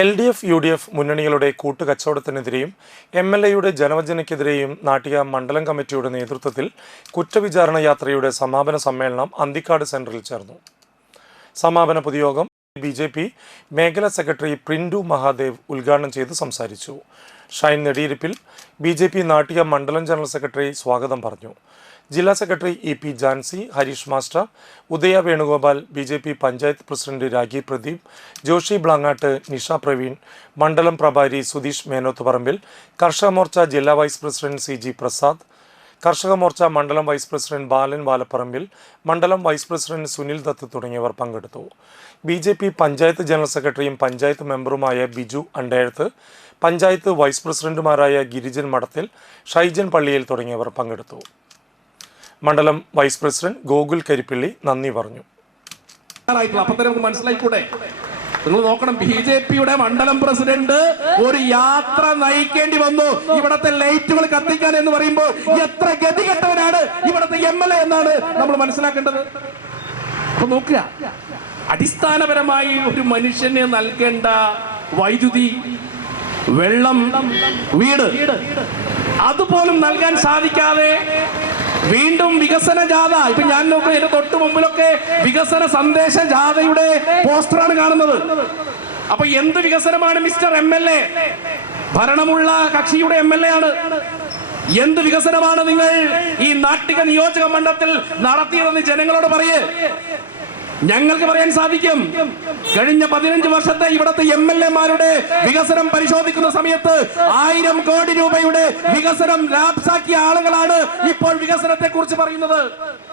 LDF, UDF മുന്നണികളുടെ കൂട്ടുകച്ചവടത്തിനെതിരെയും MLAയുടെ ജനവഞ്ചനയ്ക്കെതിരെയും നാട്ടിക മണ്ഡലം കമ്മിറ്റിയുടെ നേതൃത്വത്തിൽ കുറ്റവിചാരണ യാത്രയുടെ സമാപന സമ്മേളനം അന്തിക്കാട് സെന്ററിൽ ചേർന്നു. സമാപന പൊതുയോഗം BJP മേഖലാ സെക്രട്ടറി പ്രിൻഡു മഹാദേവ് ഉദ്ഘാടനം ചെയ്ത് സംസാരിച്ചു. ഷൈൻ നെടിയിരിപ്പിൽ BJP നാട്ടിക മണ്ഡലം ജനറൽ സെക്രട്ടറി സ്വാഗതം പറഞ്ഞു. ജില്ലാ secretary EP Jancy, Harish master, Udaya Venugopal, BJP panchayat president Ragi Pradeep, Joshi Blangat, Nisha Praveen, മണ്ഡലം പ്രഭാരി സുധീഷ് മേനോത്തുപറമ്പിൽ, കർഷക മോർച്ച ജില്ലാ വൈസ് പ്രസിഡന്റ് CG പ്രസാദ്, കർഷക മോർച്ച മണ്ഡലം വൈസ് പ്രസിഡന്റ് ബാലൻ വാലപ്പറമ്പിൽ, മണ്ഡലം വൈസ് പ്രസിഡന്റ് സുനിൽ ദത്ത് തുടങ്ങിയവർ പങ്കെടുത്തു. BJP പഞ്ചായത്ത് ജനറൽ സെക്രട്ടറിയും പഞ്ചായത്ത് മെമ്പറുമായ ബിജു അണ്ടേഴത്ത്, പഞ്ചായത്ത് വൈസ് പ്രസിഡന്റുമാരായ ഗിരിജൻ മഠത്തിൽ, ഷൈജൻ പള്ളിയിൽ തുടങ്ങിയവർ പങ്കെടുത്തു. മണ്ഡലം വൈസ് പ്രസിഡന്റ് ഗോകുൽ കരിപ്പിള്ളി നന്ദി പറഞ്ഞു. നിങ്ങൾ നോക്കണം, BJPയുടെ മണ്ഡലം പ്രസിഡന്റ് ഒരു യാത്ര നയിക്കേണ്ടി വന്നു ഇവിടത്തെ ലൈറ്റുകൾ കത്തിക്കാൻ എന്ന് പറയുമ്പോൾ എത്ര ഗതികെട്ടവനാണ് ഇവിടത്തെ MLA എന്നാണ് നമ്മൾ മനസ്സിലാക്കേണ്ടത്. അപ്പൊ നോക്കുക, അടിസ്ഥാനപരമായി ഒരു മനുഷ്യന് നൽകേണ്ട വൈദ്യുതി, വെള്ളം, വീട് അതുപോലും നൽകാൻ സാധിക്കാതെ വീണ്ടും വികസന ജാഥ. ഇപ്പൊ ഞാൻ നോക്കുക, എന്റെ തൊട്ട് മുമ്പിലൊക്കെ വികസന സന്ദേശ ജാഥയുടെ പോസ്റ്ററാണ് കാണുന്നത്. അപ്പൊ എന്ത് വികസനമാണ് മിസ്റ്റർ MLA? ഭരണമുള്ള കക്ഷിയുടെ MLA ആണ്. എന്ത് വികസനമാണ് നിങ്ങൾ ഈ നാട്ടിക നിയോജക മണ്ഡലത്തിൽ നടത്തിയതെന്ന് ജനങ്ങളോട് പറയേ. ഞങ്ങൾക്ക് പറയാൻ സാധിക്കും. കഴിഞ്ഞ 15 വർഷത്തെ ഇവിടത്തെ MLA-മാരുടെ വികസനം പരിശോധിക്കുന്ന സമയത്ത് 1000 കോടി രൂപയുടെ വികസനം ലാപ്സാക്കിയ ആളുകളാണ് ഇപ്പോൾ വികസനത്തെ കുറിച്ച് പറയുന്നത്.